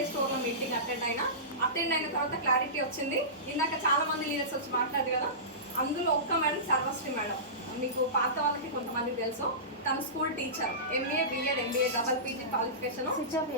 స్టోర్లో meeting attend అయినా. Attend అయిన తర్వాత క్లారిటీ వచ్చింది. ఇందాక చాలా మంది లీడర్స్ వచ్చి మాట్లాడారు కదా. అందులో ఒక్క మేడం సర్వశ్రీ మేడం మీకు పాత వాళ్ళకి కొంతమంది తెలుసు. తను school teacher MA BEd MBA double PG qualification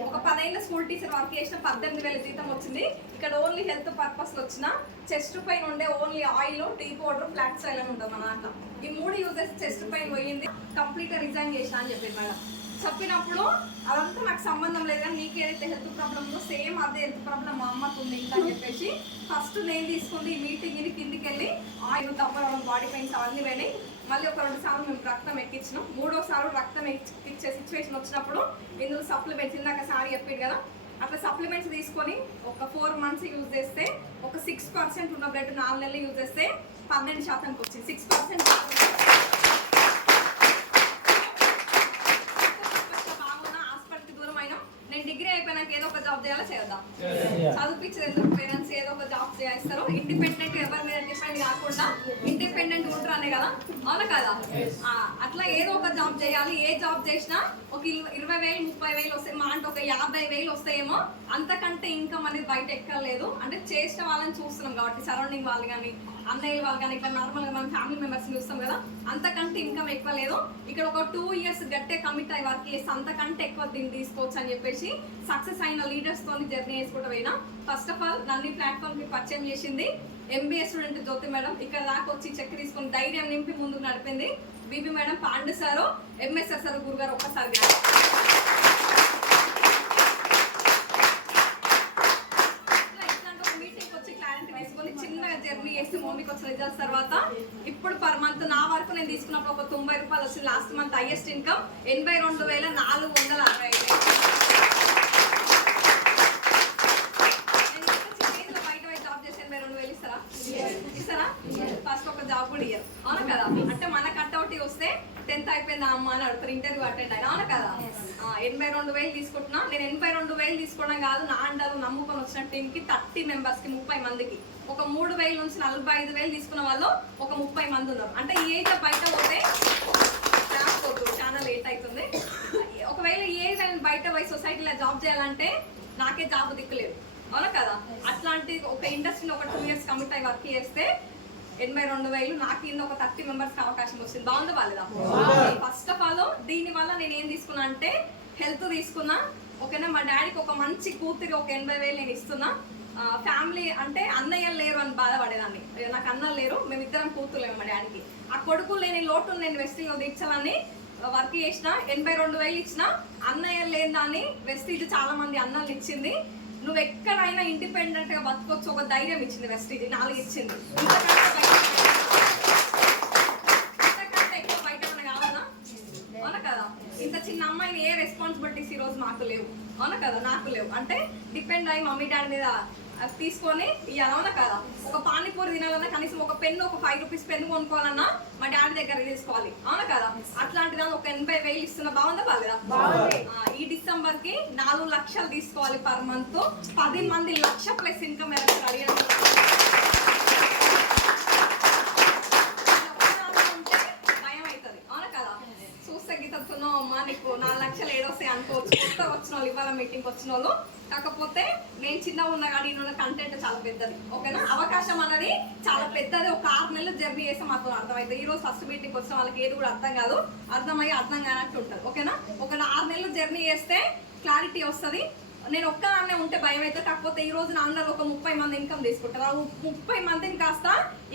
ఒక పదేళ్ళ స్కూల్ టీచర్ వర్క్ చేసిన పద్దెనిమిది వేల జీతం వచ్చింది. ఇక్కడ ఓన్లీ హెల్త్ పర్పస్ వచ్చిన చెస్ట్ పైన ఉండే only oil tea powder flat style అని ఉంటుంది మన దాంట్లో ఈ మూడు యూజెస్ చెస్ట్ పైన పోయింది. కంప్లీట్గా రిజైన్ చేసిన అని చెప్పింది మేడం చెప్పినప్పుడు అదంతా నాకు సంబంధం లేదని నీకు ఏదైతే హెల్త్ ప్రాబ్లం ఉందో సేమ్ అదే హెల్త్ ప్రాబ్లం మా అమ్మకు ఉంది ఇంకా అని చెప్పేసి ఫస్ట్ నేను తీసుకుంది ఈ మీటింగ్ ఇది కిందికి వెళ్ళి ఆయిల్ తప్పడం బాడీ పెయిన్స్ అవన్నీ వెళ్ళి మళ్ళీ ఒక రెండు సార్లు మేము రక్తం ఎక్కించినాం. మూడోసారి రక్తం ఎక్కిచ్చే సిచ్యువేషన్ వచ్చినప్పుడు ఇందులో సప్లిమెంట్స్ ఇందాక సారి చెప్పింది కదా అట్లా సప్లిమెంట్స్ తీసుకొని ఒక ఫోర్ మంత్స్ యూజ్ చేస్తే ఒక సిక్స్ పర్సెంట్ ఉన్న బ్లడ్ నాలుగు నెలలు యూజ్ చేస్తే పన్నెండు శాతంకి వచ్చింది. సిక్స్ పర్సెంట్ బాగున్నా హాస్పిటల్కి దూరం అయినా నేను డిగ్రీ అయిపోయినాక ఏదో ఒక జాబ్ చేయాలో చేద్దాం. చదివించేది ఎందుకు పేరెంట్స్ ఏదో ఒక జాబ్ చేస్తారు ఇండిపెండెంట్ ఎవరి మీద డిపెండ్ కాకుండా ఇండిపెండెంట్ ఉంటారు అనే కదా? అవునా కదా? అట్లా ఏదో ఒక జాబ్ చేయాలి. ఏ జాబ్ చేసినా ఒక ఇరవై- వేలు ముప్పై వేలు వస్తాయి. మా అంటే ఒక యాభై వేలు వస్తాయేమో. అంతకంటే ఇన్కమ్ అనేది బయట ఎక్కలేదు అంటే చేసిన వాళ్ళని చూస్తున్నాం కాబట్టి సరౌండింగ్ వాళ్ళు కానీ అన్నయ్య వాళ్ళు కానీ ఇట్లా నార్మల్గా మన ఫ్యామిలీ మెంబర్స్ చూస్తాం కదా అంతకంటే ఇన్కమ్ ఎక్కువ లేదు. ఇక్కడ ఒక టూ ఇయర్స్ గట్టే కమిట్ అయ్యి వర్క్ చేస్తే అంతకంటే ఎక్కువ దీన్ని తీసుకోవచ్చు అని చెప్పేసి సక్సెస్ అయిన లీడర్స్ తోని జర్నీ చేసుకుంటూ పోయినా ఫస్ట్ ఆఫ్ ఆల్ నన్ను ప్లాట్ఫామ్కి పరిచయం చేసింది ఎంబీఏ స్టూడెంట్ జ్యోతి మేడం. ఇక్కడ దాకా వచ్చి చెక్ తీసుకుని ధైర్యం నింపి ముందుకు నడిపింది BB madam Pandu sir MSR sir గురుగారు ఒక్కసారి ఇట్లా మీటింగ్ వచ్చి జర్నీ చేసి మమ్మీకి వచ్చిన రిజల్ట్స్ తర్వాత ఇప్పుడు పర్ మంత్ నా వరకు నేను తీసుకున్నప్పుడు ఒక తొంభై రూపాయలు వచ్చింది. లాస్ట్ మంత్ హైయెస్ట్ ఇన్కమ్ ఎనభై రెండు వేల నాలుగు వందల అరవై ఐదు నేను ఇంకా చిన్న ఏజ్లో బయట పోయి జాబ్ చేసి ఎనభై రెండు వేలు ఇస్తారా ఇస్తారా ఫస్ట్ ఒక జాబ్ కూడా ఇయ్యరు అవునా కదా అంటే మన కట్అవుట్ వస్తే టెన్త్ అయిపోయిందా అడుగుతారు ఇంటర్వ్యూ అటెండ్ అయినా అవునా కదా? ఎనభై రెండు వేలు తీసుకుంటున్నా. నేను ఎనభై రెండు వేలు తీసుకోవడం కాదు నా అండర్ నమ్ముకొని వచ్చిన టీంకి థర్టీ మెంబర్స్కి ముప్పై మందికి. ఒక మూడు వేల నుంచి నలభై ఐదు వేలు తీసుకున్న వాళ్ళు ఒక ముప్పై మంది ఉన్నారు. అంటే ఈ ఏజ్ బయట పోతే చాలా లేట్ అవుతుంది. ఒకవేళ ఈ ఏజ్ అయిన బయట పోయి సొసైటీలో జాబ్ చేయాలంటే నాకే జాబ్ దిక్కులేదు. అవునా కదా? అట్లాంటి ఒక ఇండస్ట్రీలో ఒక టూ ఇయర్స్ కమిట్ అయ్యి వర్క్ చేస్తే ఎనభై రెండు వేలు. నాకు కింద ఒక థర్టీ మెంబర్స్ అవకాశం వచ్చింది. బాగుందా బాలేదా ఫస్ట్ ఆఫ్ ఆల్ దీని వల్ల నేను ఏం తీసుకున్నా అంటే హెల్త్ తీసుకున్నా. ఓకేనా? మా డాడీకి ఒక మంచి కూతురి ఒక ఎనభై వేలు నేను ఇస్తున్నా. ఫ్యామిలీ అంటే అన్నయ్యలు లేరు అని బాధపడేదాన్ని. నాకు అన్నలు లేరు. మేమిద్దరం కూతురులేము మా డాడీకి. ఆ కొడుకు లేని లోటు నేను వెస్టింగ్ తీర్చాలని వర్క్ చేసిన ఎనభై రెండు వేలు ఇచ్చిన అన్నయ్య లేని దాన్ని వెస్టీజ్ చాలా మంది అన్నలు ఇచ్చింది. నువ్వు ఎక్కడైనా ఇండిపెండెంట్గా బతకొచ్చు ఒక ధైర్యం ఇచ్చింది వెస్టీజ్ నాలుగు ఇచ్చింది ఇంతకంటే బయట- ఇంతకంటే ఎక్కువ బయట ఏమైనా కావాలా అవునా కదా ఇంత చిన్న అమ్మాయిని ఏ రెస్పాన్సిబిలిటీస్ ఈ రోజు మాకు లేవు. అవునా కదా? నాకు లేవు. అంటే డిపెండ్ అయ్యి మమ్మీ డాడీ మీద తీసుకొని ఇవ్వాలి అవునా కదా? ఒక పానీపూరి తినాలన్నా కనీసం ఒక పెన్ను ఒక ఫైవ్ రూపీస్ పెన్ను కొనుక్కోవాలన్నా మా డాడీ దగ్గర తీసుకోవాలి అవునా కదా? అట్లాంటి దాన్ని ఒక ఎనభై వేలు ఇస్తున్నా బాగుందా ఆ, ఈ డిసెంబర్కి నాలుగు లక్షలు తీసుకోవాలి పర్ మంత్. పది మంది లక్ష ప్లస్ ఇన్కమ్ ఉంటే భయం అవుతుంది అవునా కదా చూస్తే గీతతున్నావు అమ్మా నీకు నాలుగు లక్షలు ఏడొస్తాయి అనుకోవచ్చు. కొత్త వచ్చిన వాళ్ళు ఇవాళ మీటింగ్ వచ్చిన వాళ్ళు. కాకపోతే నేను చిన్నగా ఉన్నా కానీ ఉన్న కంటెంట్ చాలా పెద్దది. ఓకేనా? అవకాశం అనేది చాలా పెద్దది. ఒక ఆరు నెలలు జర్నీ చేస్తే మాకు అర్థమైతే ఈ రోజు ఫస్ట్ మీటింగ్ వచ్చిన వాళ్ళకి ఏది కూడా అర్థం కాదు. అర్థమయ్యి అర్థం కానట్టు ఉంటుంది. ఓకేనా? ఒక ఆరు నెలలు జర్నీ చేస్తే క్లారిటీ వస్తుంది. నేను ఒక్కదాన్నే ఉంటే భయం అయితే కాకపోతే ఈ రోజు నా అందరూ ఒక ముప్పై మంది ఇన్కమ్ తీసుకుంటారు. ఆ ముప్పై మందిని కాస్త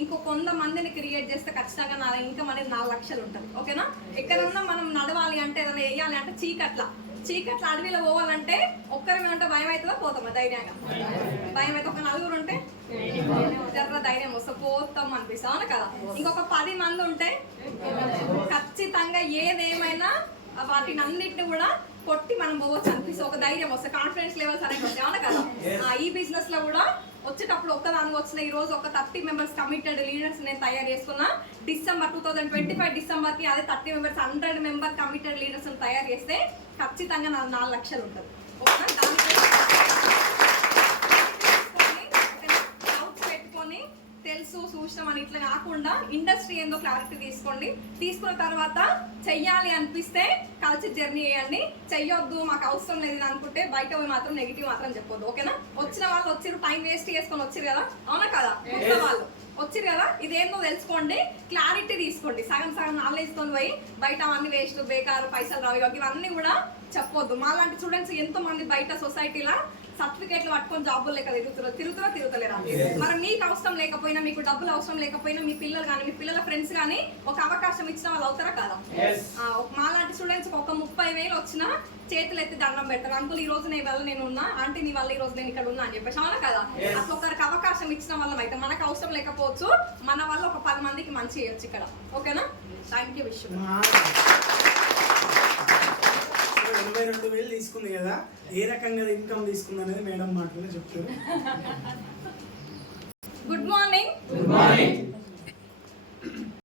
ఇంకో కొంత మందిని క్రియేట్ చేస్తే ఖచ్చితంగా నా ఇన్కమ్ అనేది నాలుగు లక్షలు ఉంటుంది. ఓకేనా? ఎక్కడన్నా మనం నడవాలి అంటే ఏదైనా వేయాలి అంటే చీకట్ల. చీకట్ల అడవిలో పోవాలంటే ఒక్కరి ఉంటే భయం అవుతుందా పోతామా? ధైర్యంగా. భయం అయితే ఒక నలుగురు ఉంటే జర్ర ధైర్యం వస్తా పోతాం అనిపిస్తుంది కదా? ఇంకొక పది మంది ఉంటే ఖచ్చితంగా ఏదేమైనా వాటిని అన్నిటిని కూడా కొట్టి మనం పోవచ్చు అనిపిస్తుంది. ఒక ధైర్యం వస్తే కాన్ఫిడెన్స్ లెవెల్స్ అనేవి వస్తాయి అవునా కదా? ఈ బిజినెస్లో కూడా వచ్చేటప్పుడు ఒక్కదానికి వచ్చిన ఈ రోజు ఒక థర్టీ మెంబర్స్ కమిటెడ్ లీడర్స్ నేను తయారు చేసుకున్నా. December two thousand twenty five డిసెంబర్కి అదే thirty members hundred member committed leaders తయారు చేస్తే ఖచ్చితంగా నాలుగు లక్షలు ఉంటుంది. ఓకేనా? దానికి డౌట్స్ పెట్టుకొని తెలుసు చూసినాం అని ఇట్లా కాకుండా ఇండస్ట్రీ ఏందో క్లారిటీ తీసుకోండి. తీసుకున్న తర్వాత చెయ్యాలి అనిపిస్తే కలిసి జర్నీ చేయండి. చెయ్యొద్దు మాకు అవసరం లేదు అని అనుకుంటే బయట పోయి మాత్రం నెగిటివ్ మాత్రం చెప్పొద్దు. ఓకేనా వచ్చిన వాళ్ళు వచ్చిరు టైం వేస్ట్ చేసుకొని వచ్చిరు కదా? అవునా కదా? వాళ్ళు వచ్చిరు కదా? ఇదేందో తెలుసుకోండి. క్లారిటీ తీసుకోండి. సగం సగం నాలెడ్జ్తో పోయి బయట అవన్నీ వేస్ట్ బేకారు పైసలు రావు ఇవి ఇవన్నీ కూడా చెప్పొద్దు. మాలాంటి స్టూడెంట్స్ ఎంతో మంది బయట సొసైటీలో సర్టిఫికేట్లు పట్టుకొని జాబులు లేక తిరుగుతారు తిరుగుతారా తిరుగుతలేరా? మరి మీకు అవసరం లేకపోయినా మీకు డబ్బులు అవసరం లేకపోయినా మీ పిల్లలు కానీ మీ పిల్లల ఫ్రెండ్స్ కానీ ఒక అవకాశం ఇచ్చిన వాళ్ళు అవుతారా కదా? మాలాంటి స్టూడెంట్స్ ఒక ముప్పై వేలు వచ్చినా చేతులు ఎత్తి దండం పెడతారు. అంకుల్ ఈ రోజు నీ వల్ల నేను ఉన్నా ఆంటీ నీ వల్ల ఈ రోజు నేను ఇక్కడ ఉన్నా అని చెప్పేసి అవునా కదా? అసలు ఒకరికి అవకాశం ఇచ్చిన వాళ్ళం అయితే మనకు అవసరం లేకపోవచ్చు. మన వల్ల ఒక పది మందికి మంచి చేయొచ్చు ఇక్కడ. ఓకేనా? థ్యాంక్ యూ విషయం తీసుకుంది కదా ఏ రకంగా ఇన్కమ్ తీసుకుంది అనేది మేడం మాటలో చెప్తారు. Good morning